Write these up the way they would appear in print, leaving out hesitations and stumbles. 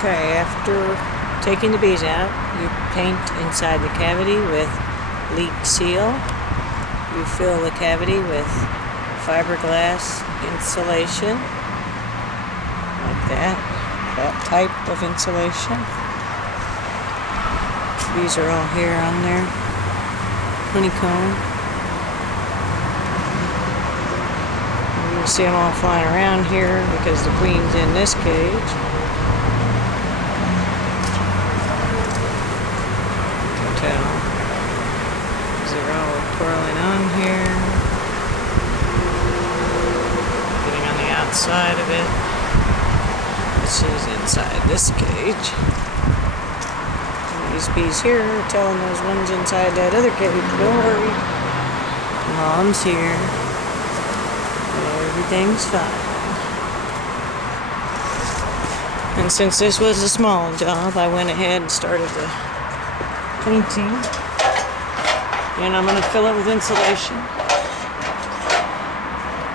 Okay, after taking the bees out, you paint inside the cavity with leak seal. You fill the cavity with fiberglass insulation, like that type of insulation. Bees are all here on their honeycomb. You can see them all flying around here because the queen's in this cage. They're all twirling on here, getting on the outside of it. She's inside this cage. And these bees here are telling those ones inside that other cage, don't worry, Mom's here, everything's fine. And since this was a small job, I went ahead and started the painting, and I'm going to fill it with insulation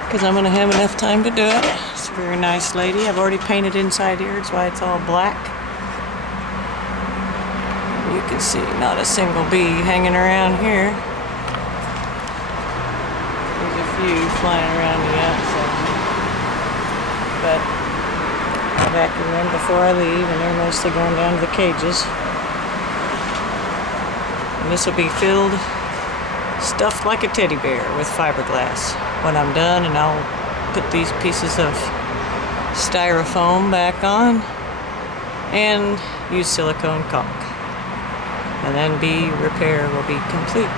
because I'm going to have enough time to do it. It's a very nice lady. I've already painted inside here. That's why it's all black. You can see not a single bee hanging around here. There's a few flying around the outside, but I'll vacuum them before I leave, and they're mostly going down to the cages. And this will be filled, stuffed like a teddy bear with fiberglass when I'm done, and I'll put these pieces of styrofoam back on and use silicone caulk. And then bee repair will be complete.